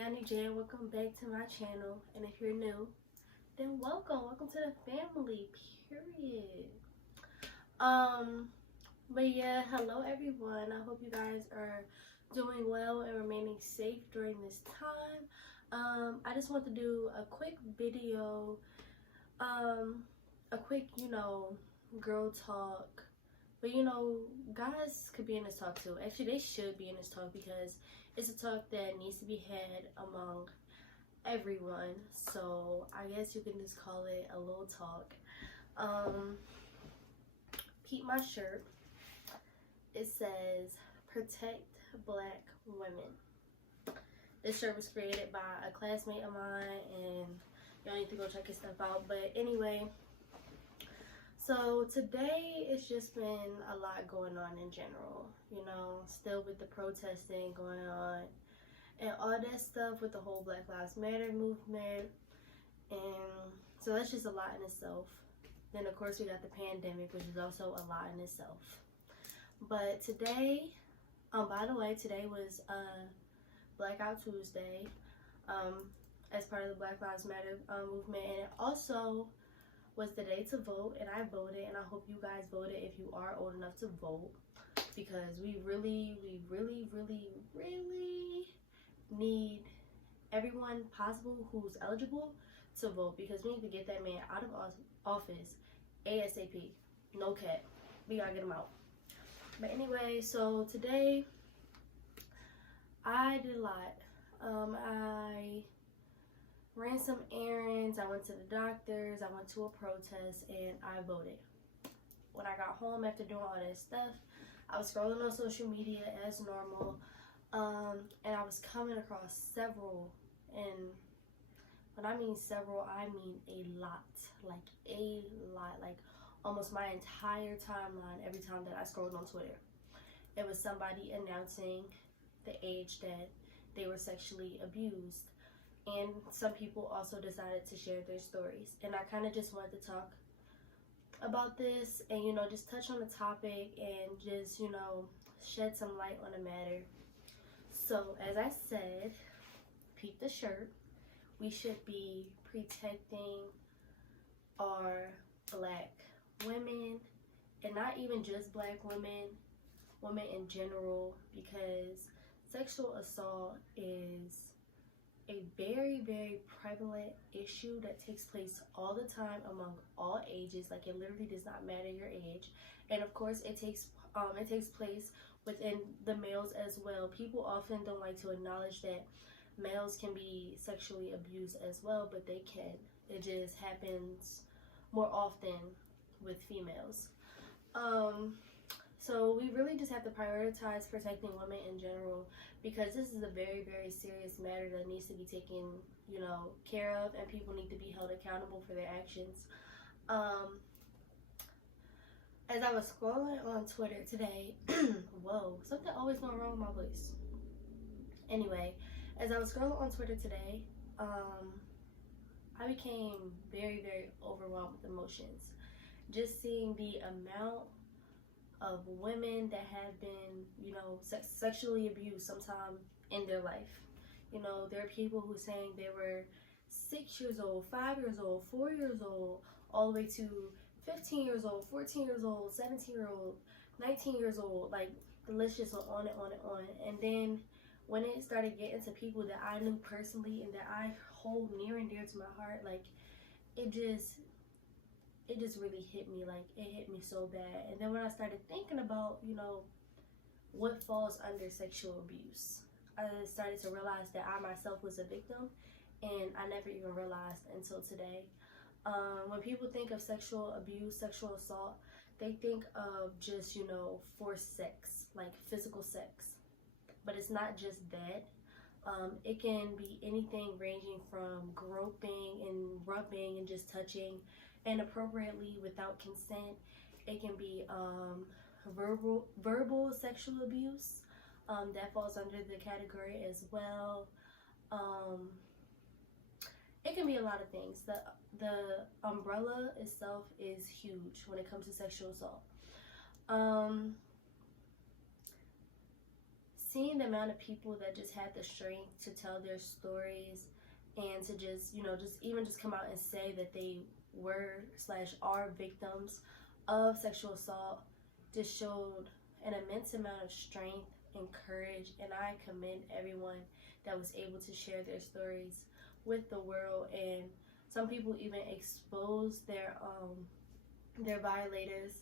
Yanni J, and welcome back to my channel. And if you're new, then welcome to the family, period. But yeah, hello everyone. I hope you guys are doing well and remaining safe during this time. I just want to do a quick video, a quick, girl talk. But guys could be in this talk too. Actually, they should be in this talk because it's a talk that needs to be had among everyone. So I guess you can just call it a little talk. Peep my shirt. It says protect black women. This shirt was created by a classmate of mine, and y'all need to go check his stuff out. But anyway, so today it's just been a lot going on in general, still with the protesting going on and all that stuff with the whole Black Lives Matter movement. And so that's just a lot in itself. Then of course we got the pandemic, which is also a lot in itself. But today, by the way, today was Blackout Tuesday, as part of the Black Lives Matter movement, and it also was the day to vote, and I voted, and I hope you guys voted if you are old enough to vote, because we really need everyone possible who's eligible to vote, because we need to get that man out of office ASAP. No cap. We gotta get him out. But anyway, so today I did a lot. I ran some errands, I went to the doctors, I went to a protest, and I voted. When I got home after doing all that stuff, I was scrolling on social media as normal, and I was coming across several, and when I mean several, I mean a lot, like almost my entire timeline. Every time that I scrolled on Twitter, it was somebody announcing the age that they were sexually abused. And some people also decided to share their stories. And I kind of just wanted to talk about this and, just touch on the topic and just, shed some light on the matter. So, as I said, peep the shirt. We should be protecting our black women, and not even just black women, women in general, because sexual assault is a very prevalent issue that takes place all the time among all ages. Like, it literally does not matter your age. And of course it takes place within the males as well. People often don't like to acknowledge that males can be sexually abused as well, but they can. It just happens more often with females. So we really just have to prioritize protecting women in general, because this is a very serious matter that needs to be taken, care of, and people need to be held accountable for their actions. As I was scrolling on Twitter today, whoa, something always going wrong with my voice. Anyway, as I was scrolling on Twitter today, I became very overwhelmed with emotions. Just seeing the amount of women that have been, sexually abused sometime in their life. There are people who are saying they were 6 years old, 5 years old, 4 years old, all the way to 15 years old, 14 years old, 17 years old, 19 years old. Like, the list just went on and on and on. And then when it started getting to people that I knew personally and that I hold near and dear to my heart, like, it just really hit me. Like, it hit me so bad. And then when I started thinking about, what falls under sexual abuse, I started to realize that I myself was a victim, and I never even realized until today. When people think of sexual abuse, sexual assault, they think of just, forced sex, like physical sex. But it's not just that. It can be anything ranging from groping and rubbing and just touching inappropriately without consent. It can be verbal sexual abuse. That falls under the category as well. It can be a lot of things. The umbrella itself is huge when it comes to sexual assault. seeing the amount of people that just had the strength to tell their stories and to just, just come out and say that they were / are victims of sexual assault just showed an immense amount of strength and courage, and I commend everyone that was able to share their stories with the world. And some people even expose their violators,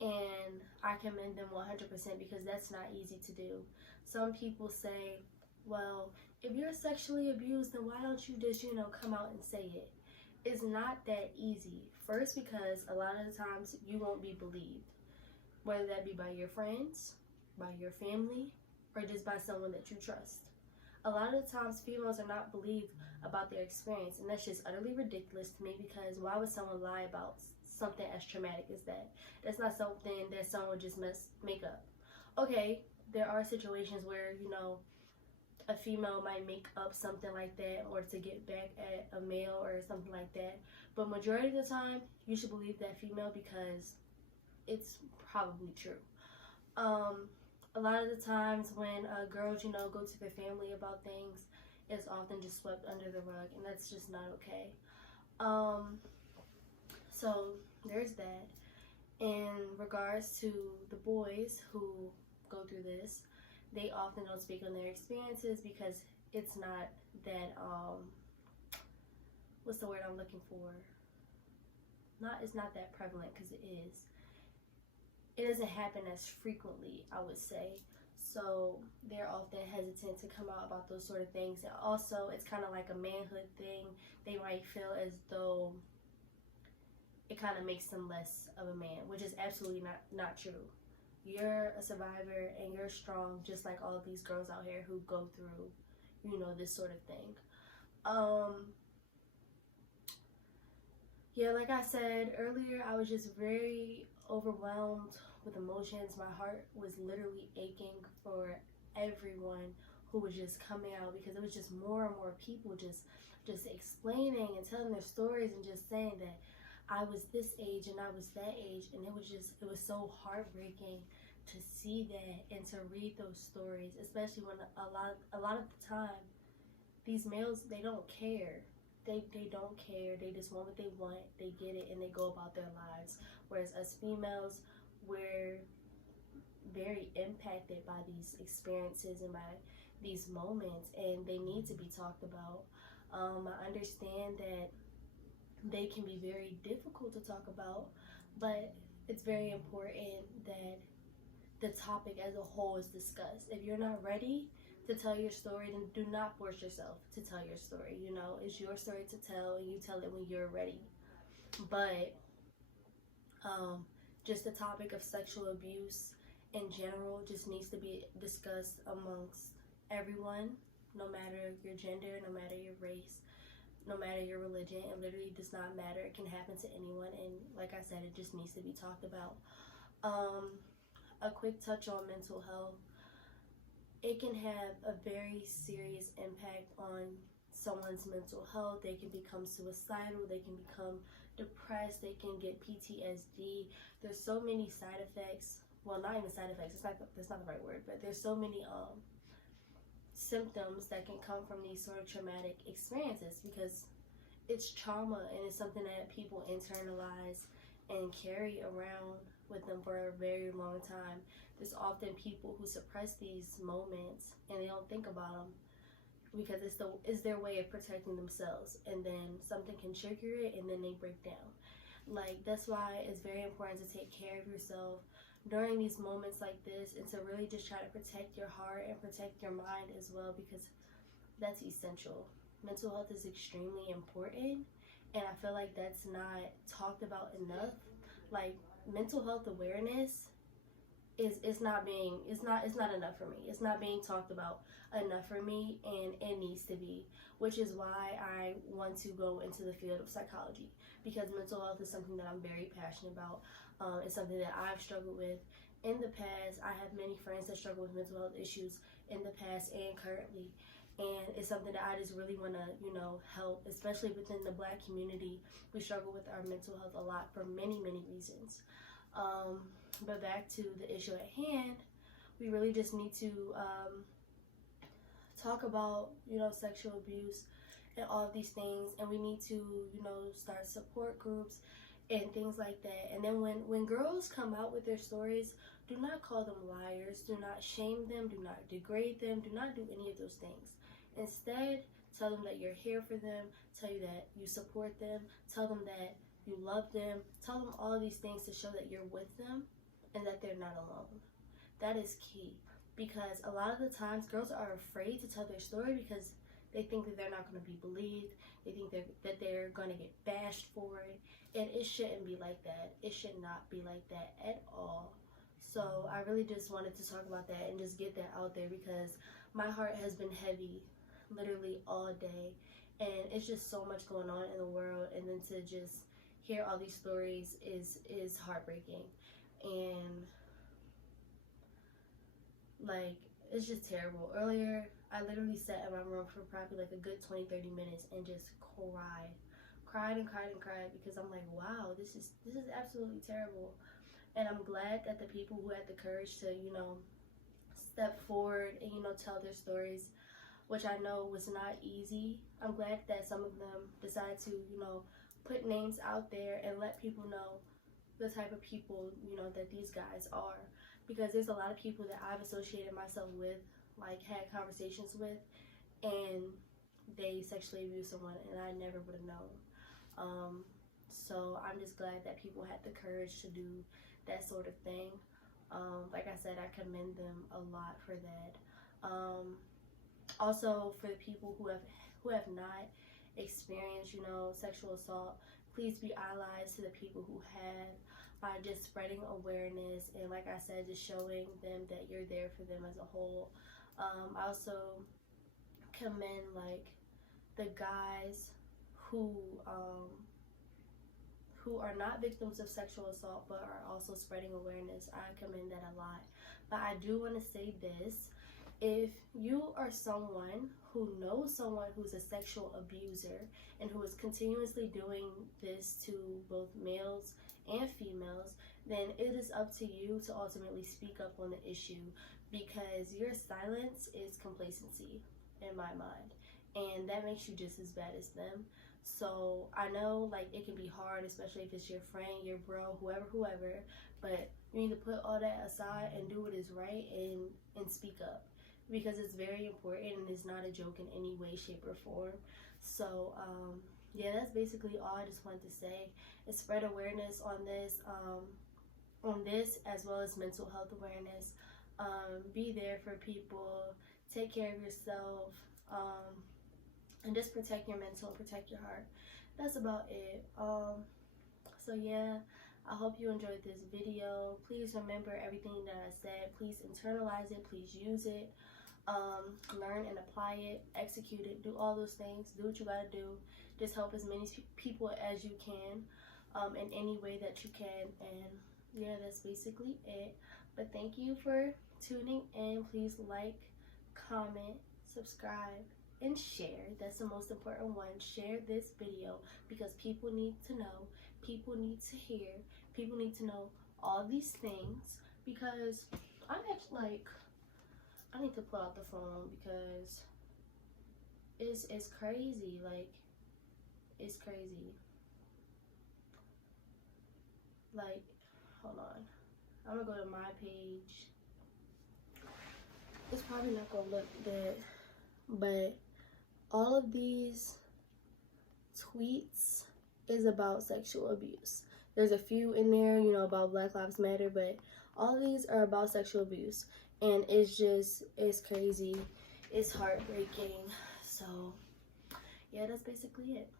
and I commend them 100% because that's not easy to do. Some people say, well, if you're sexually abused, then why don't you just, come out and say it? It's not that easy. First, because a lot of the times you won't be believed, whether that be by your friends, by your family, or just by someone that you trust. A lot of the times females are not believed about their experience, and that's just utterly ridiculous to me, because why would someone lie about something as traumatic as that? That's not something that someone would just make up. Okay, there are situations where, a female might make up something like that or to get back at a male or something like that, but majority of the time you should believe that female because it's probably true. A lot of the times when girls, go to their family about things, it's often just swept under the rug, and that's just not okay. So there's that. In regards to the boys who go through this, they often don't speak on their experiences because it's not that, what's the word I'm looking for? It's not that prevalent, because it is. It doesn't happen as frequently, I would say. So they're often hesitant to come out about those sort of things. And also, it's kind of like a manhood thing. They might feel as though it kind of makes them less of a man, which is absolutely not true. You're a survivor and you're strong, just like all of these girls out here who go through, this sort of thing. Yeah, like I said earlier, I was just very overwhelmed with emotions. My heart was literally aching for everyone who was just coming out, because it was just more and more people just explaining and telling their stories and just saying that I was this age and I was that age, and it was so heartbreaking to see that and to read those stories, especially when a lot of the time these males, they don't care. They don't care. They just want what they want. They get it and they go about their lives. Whereas us females, we're very impacted by these experiences and by these moments, and they need to be talked about. I understand that they can be very difficult to talk about, but it's very important that the topic as a whole is discussed. If you're not ready to tell your story, then do not force yourself to tell your story. It's your story to tell, and you tell it when you're ready. But just the topic of sexual abuse in general just needs to be discussed amongst everyone, no matter your gender, no matter your race, no matter your religion. It literally does not matter. It can happen to anyone, and like I said, it just needs to be talked about. A quick touch on mental health. It can have a very serious impact on someone's mental health. They can become suicidal, they can become depressed, they can get PTSD. There's so many side effects. Well, not even side effects, that's not the right word, but there's so many symptoms that can come from these sort of traumatic experiences, because it's trauma and it's something that people internalize and carry around with them for a very long time. There's often people who suppress these moments and they don't think about them because it's their way of protecting themselves, and then something can trigger it and then they break down. That's why it's very important to take care of yourself during these moments like this, and to really just try to protect your heart and protect your mind as well, because that's essential. Mental health is extremely important, and I feel like that's not talked about enough. Mental health awareness is not enough for me. It's not being talked about enough for me, and it needs to be, which is why I want to go into the field of psychology, because mental health is something that I'm very passionate about. It's something that I've struggled with in the past. I have many friends that struggle with mental health issues in the past and currently, and it's something that I just really want to help, especially within the Black community. We struggle with our mental health a lot for many reasons. But back to the issue at hand, we really just need to talk about, sexual abuse and all of these things, and we need to, start support groups and things like that. And then when girls come out with their stories, do not call them liars, do not shame them, do not degrade them, do not do any of those things. Instead, tell them that you're here for them, tell you that you support them, tell them that you love them, tell them all of these things to show that you're with them and that they're not alone. That is key, because a lot of the times girls are afraid to tell their story because they think that they're not going to be believed. They think that they're going to get bashed for it, and it shouldn't be like that. It should not be like that at all. So I really just wanted to talk about that and just get that out there, because my heart has been heavy literally all day, and it's just so much going on in the world, and then to just hear all these stories is heartbreaking. And like, it's just terrible. Earlier, I literally sat in my room for probably like a good 20-30 minutes and just cried because I'm like, wow, this is absolutely terrible. And I'm glad that the people who had the courage to, step forward and, tell their stories, which I know was not easy. I'm glad that some of them decided to, put names out there and let people know the type of people, that these guys are. Because there's a lot of people that I've associated myself with, like had conversations with, and they sexually abused someone, and I never would have known. So I'm just glad that people had the courage to do that sort of thing. Like I said, I commend them a lot for that. Also, for the people who have not experienced, sexual assault, please be allies to the people who have, by just spreading awareness, and like I said, just showing them that you're there for them as a whole. I also commend like the guys who are not victims of sexual assault but are also spreading awareness. I commend that a lot. But I do want to say this: if you are someone who knows someone who's a sexual abuser and who is continuously doing this to both males and females, then it is up to you to ultimately speak up on the issue, because your silence is complacency in my mind, and that makes you just as bad as them. So I know, like, it can be hard, especially if it's your friend, your bro, whoever, but you need to put all that aside and do what is right and speak up, because it's very important and it's not a joke in any way, shape, or form. So yeah, that's basically all I just wanted to say, is spread awareness on this as well as mental health awareness. Be there for people, take care of yourself, and just protect your mental, protect your heart. That's about it. So yeah, I hope you enjoyed this video. Please remember everything that I said. Please internalize it, please use it, learn and apply it, execute it, do all those things, do what you gotta do. Just help as many people as you can, in any way that you can. And yeah, that's basically it. But thank you for tuning in. Please like, comment, subscribe, and share. That's the most important one. Share this video, because people need to know, people need to hear, people need to know all these things. Because I'm actually like, I need to pull out the phone, because it's crazy. Like, it's crazy. Like, hold on, I'm gonna go to my page. It's probably not gonna look good, but all of these tweets is about sexual abuse. There's a few in there, about Black Lives Matter, but all of these are about sexual abuse. And it's crazy. It's heartbreaking. So yeah, that's basically it.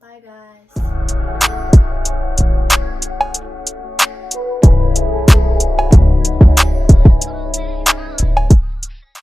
Bye, guys.